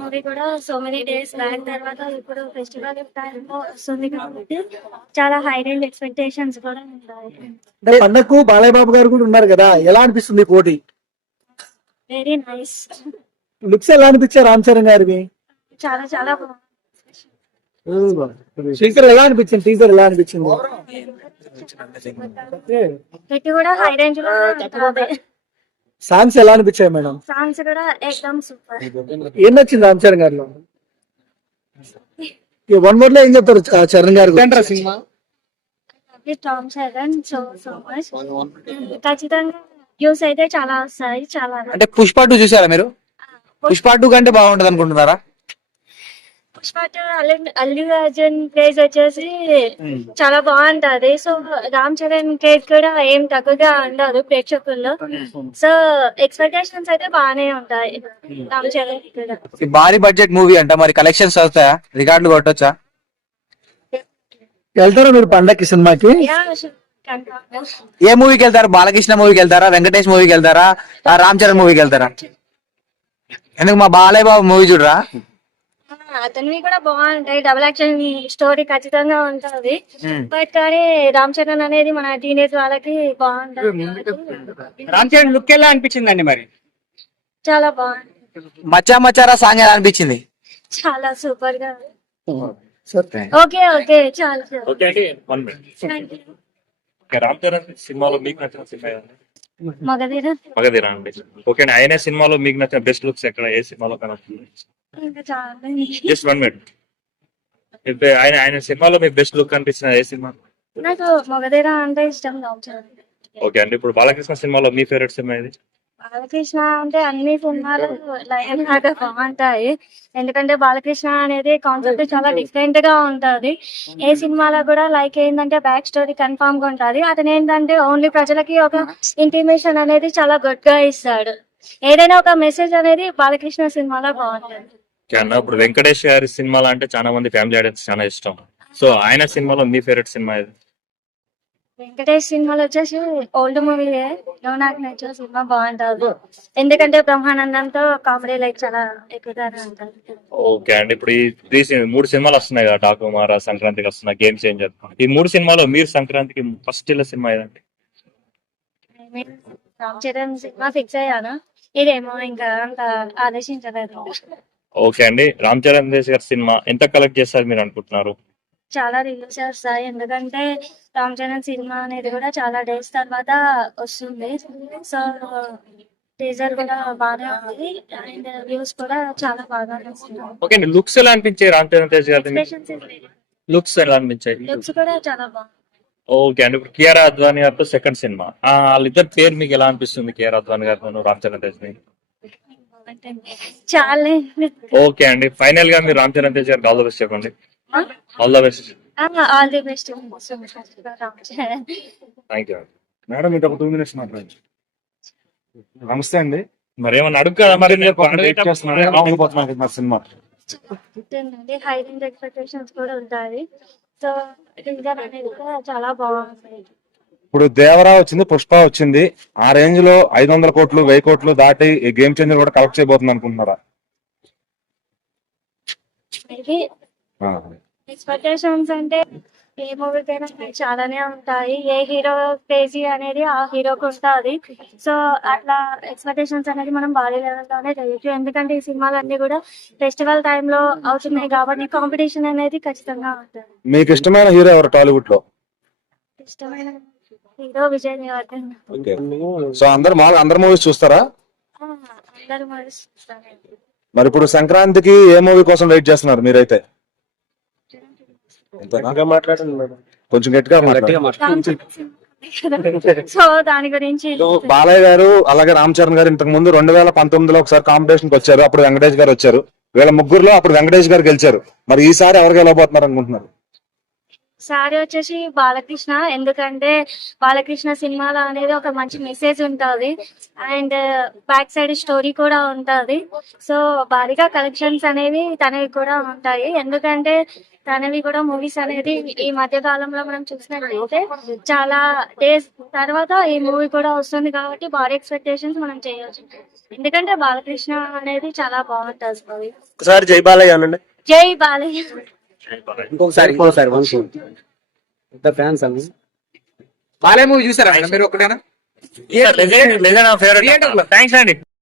Movie కూడా so many days back తర్వాత ఇప్పుడు ఫెస్టివల్ టైంలో వస్తుంది కాబట్టి చాలా హై రేంజ్ ఎక్స్పెక్టేషన్స్ కూడా ఉంటాయి. అంటే పండగకు బాలయ్య బాబు గారు కూడా ఉన్నారు కదా, ఎలా అనిపిస్తుంది పోటీ? Very nice. లుక్స్ ఎలా అనిపించారు రామ్ చరణ్ గారివి? చాలా చాలా బాగుంది. టీజర్ ఎలా అనిపించింది? టీజర్ ఎలా అనిపించింది? పెట్టి కూడా హై రేంజ్ లో ఉంటుంది. సాంగ్స్ ఎలా అనిపించాయి మేడం? సాంగ్స్ కూడా ఎక్దమ్ సూపర్. ఏం నచ్చింది రామ్ చరణ్ గారిలో? వన్ వర్డ్ లో ఏం చెప్తారు చరణ్ గారు cinema? Tom Charan so so much. ఖచ్చితంగా వ్యూస్ అయితే చాలా వస్తాయి. చాలా అంటే పుష్ప 2 చూసారా మీరు? పుష్ప 2 కంటే బాగుంటది అనుకుంటున్నారా? పుష్ప అల్లు అర్జున్ క్రేజ్ వచ్చేసి చాలా బాగుంటది. సో రామ్ చరణ్ క్రేజ్ కూడా ఏం తక్కువగా ఉండదు ప్రేక్షకుల్లో. సో ఎక్స్పెక్టేషన్స్ అయితే బాగానే ఉంటాయి రామ్ చరణ్ కూడా. భారీ బడ్జెట్ మూవీ అంట, మరి కలెక్షన్స్ అవుతాయా? రికార్డులు కొట్టొచ్చా? వెళ్తారా మీరు పండగకి సినిమాకి? ఏ మూవీకి వెళ్తారు? బాలకృష్ణ మూవీకి వెళ్తారా, వెంకటేష్ మూవీకి వెళ్తారా, రామ్ చరణ్ మూవీకి వెళ్తారా? ఎందుకు మా బాలయ్య బాబు మూవీ చూడరా? అతనివి కూడా బాగుంటాయి. డబుల్ యాక్షన్ స్టోరీ ఖచ్చితంగా ఉంటది. బట్ కానీ రామ్ చరణ్ అనేది మన టీనేజ్ వాళ్ళకి బాగుంటది. రామ్ చరణ్ లుక్ ఎలా అనిపించిందండి మరి? చాలా బాగుంది. మచ్చా మచ్చారా సాంగ్ ఎలా అనిపించింది? చాలా సూపర్ గా. ఓకే ఓకే చాలా. ఓకే అండి, 1 minute. రామ్ చరణ్ సినిమాలో మీకు నచ్చిన సినిమా ఏదండి? మగధీర అండి. ఓకే అండి, ఆయన సినిమాలో మీకు నచ్చిన బెస్ట్ లుక్స్ ఎక్కడ, ఏ సినిమాలో కనొస్తుంది? ఇంకా చాలా. Just 1 minute. ఆయన సినిమాలో మీకు బెస్ట్ లుక్ అనిపించిన ఏ సినిమా? నాకు మగధీర అంటే ఇష్టం. రామ్ చరణ్. ఓకే అండి, ఇప్పుడు బాలకృష్ణ సినిమాలో మీ ఫేవరెట్ సినిమా ఏది? బాలకృష్ణ అంటే అన్ని సినిమాలు లైన్ లాగా బాగుంటాయి. ఎందుకంటే బాలకృష్ణ అనేది కాన్సెప్ట్ చాలా డిఫరెంట్ గా ఉంటది. ఏ సినిమాలో కూడా లైక్ ఏంటంటే బ్యాక్ స్టోరీ కన్ఫామ్ గా ఉంటది. అతను ఏంటంటే ఓన్లీ ప్రజలకి ఒక ఇంటిమేషన్ అనేది చాలా గుడ్ గా ఇస్తాడు. ఏదైనా ఒక మెసేజ్ అనేది బాలకృష్ణ సినిమాలో బాగుంటది. ఓకే అన్న, ఇప్పుడు వెంకటేష్ గారి సినిమాలు అంటే చాలా మంది ఫ్యామిలీ ఆడియన్స్ చాలా ఇష్టం. సో ఆయన సినిమాలో మీ ఫేవరెట్ సినిమా ఏది? వెంకటేష్ సినిమాలో వచ్చేసి ఓల్డ్ మూవీ నాకు నచ్చిన సినిమా బాగుంటది. ఎందుకంటే బ్రహ్మానందంతో కామెడీ లైక్ చాలా ఎక్కువగానే ఉంటది. ఓకే అండి, ఇప్పుడు ఈ 3 సినిమాలు వస్తున్నాయి కదా, డాకుమార, సంక్రాంతికి వస్తున్నా, గేమ్ చేంజర్. ఈ 3 సినిమాలో మీరు సంక్రాంతికి ఫస్ట్ వెళ్ళే సినిమా ఏదండి? రామ్ చరణ్ సినిమా ఫిక్స్ అయ్యాను. ఇదేమో ఇంకా అంత ఆలోచించలేదు. ఓకే అండి, రామ్ చరణ్ గారి సినిమా ఎంత కలెక్ట్ చేస్తారు మీరు అనుకుంటున్నారు? చాలా రివ్యూస్ వస్తాయి. ఎందుకంటే రామ్ చరణ్ సినిమా అనేది కూడా చాలా డేస్ తర్వాత వస్తుంది. సో టీజర్ కూడా బాగా ఉంది అండ్ వ్యూస్ కూడా చాలా బాగా వస్తుంది. ఓకే అండి, లుక్స్ ఎలా అనిపించాయి రామ్ చరణ్ తేజ్ గారి? లుక్స్ ఎలా అనిపించాయి? లుక్స్ కూడా చాలా బాగుంది. ఓకే అండి, ఇప్పుడు కియారా అద్వానీ గారితో సెకండ్ సినిమా, వాళ్ళిద్దరు పేరు మీకు ఎలా అనిపిస్తుంది? కియారా అద్వానీ గారితో రామ్ చరణ్ తేజ్ ని. చాలా. ఓకే అండి, ఫైనల్ గా మీరు రామ్ చరణ్ తేజ్ గారికి ఆల్ ద బెస్ట్ చెప్పండి. All the best. All the best Ram Charan. Thank you. Madam ఇటు ఒక 2 minutes మాట్లాడండి. నమస్తే అండి. మరి ఏమన్నా అడుగు కదా మరి సినిమా హై రేంజ్ ఎక్స్పెక్టేషన్స్ కూడా ఉంటాయి. సో టీజర్ అనేది కూడా చాలా బాగుంది. ఇప్పుడు దేవరా వచ్చింది, పుష్ప వచ్చింది. ఆ రేంజ్ లో 500 కోట్లు 1000 కోట్లు దాటి ఈ గేమ్ చేంజర్ కూడా కలెక్ట్ చేయబోతుంది అనుకుంటున్నారా? ఎక్స్పెక్టేషన్స్ అంటే ఏ మూవీకైనా చాలానే ఉంటాయి. ఏ హీరో క్రేజీ అనేది ఆ హీరోకి ఉంటుంది. సో అట్లా ఎక్స్పెక్టేషన్స్ అనేది మనం భారీ లెవెల్లోనే చేయొచ్చు. ఎందుకంటే ఈ సినిమాలన్నీ కూడా ఫెస్టివల్ టైంలో అవుతున్నాయి కాబట్టి కాంపిటీషన్ అనేది ఖచ్చితంగా ఉంటుంది. మీకు ఇష్టమైన హీరో ఎవరు టాలీవుడ్ లో? ఇష్టమైన హీరో విజయ్ దేవరకొండ. సో అందరు మూవీస్ చూస్తారా? అందరూ మూవీస్ చూస్తాను. మరి ఇప్పుడు సంక్రాంతికి ఏ మూవీ కోసం వెయిట్ చేస్తున్నారు మీరైతే? కొంచెం గట్టిగా మాట్లాడండి. సో దాని గురించి బాలయ్య గారు అలాగే రామ్ చరణ్ గారు ఇంతకు ముందు 2019లో ఒకసారి కాంపిటీషన్ కి వచ్చారు. అప్పుడు వెంకటేష్ గారు వచ్చారు. వీళ్ళ ముగ్గురులో అప్పుడు వెంకటేష్ గారు గెలిచారు. మరి ఈసారి ఎవరు గెలవబోతున్నారు అనుకుంటున్నారు? సారీ వచ్చేసి బాలకృష్ణ, ఎందుకంటే బాలకృష్ణ సినిమాలో అనేది ఒక మంచి మెసేజ్ ఉంటుంది అండ్ బ్యాక్ సైడ్ స్టోరీ కూడా ఉంటుంది. సో భారీగా కలెక్షన్స్ అనేవి తనవి కూడా ఉంటాయి, ఎందుకంటే తనవి కూడా మూవీస్ అనేది ఈ మధ్య కాలంలో మనం చూసినట్లయితే చాలా డేస్ తర్వాత ఈ మూవీ కూడా వస్తుంది కాబట్టి భారీ ఎక్స్పెక్టేషన్స్ మనం చేయొచ్చు, ఎందుకంటే బాలకృష్ణ అనేది చాలా బాగుంటుంది మూవీ. ఒకసారి జై బాలయ్య అనండి. జై బాలయ్య. ఇంకొకసారి ఫ్యాన్స్ అన్న బాలయ్య మూవీ చూసారా మీరు ఒకటేనా? లేదా ఫేవరెట్ థ్యాంక్స్ అండి.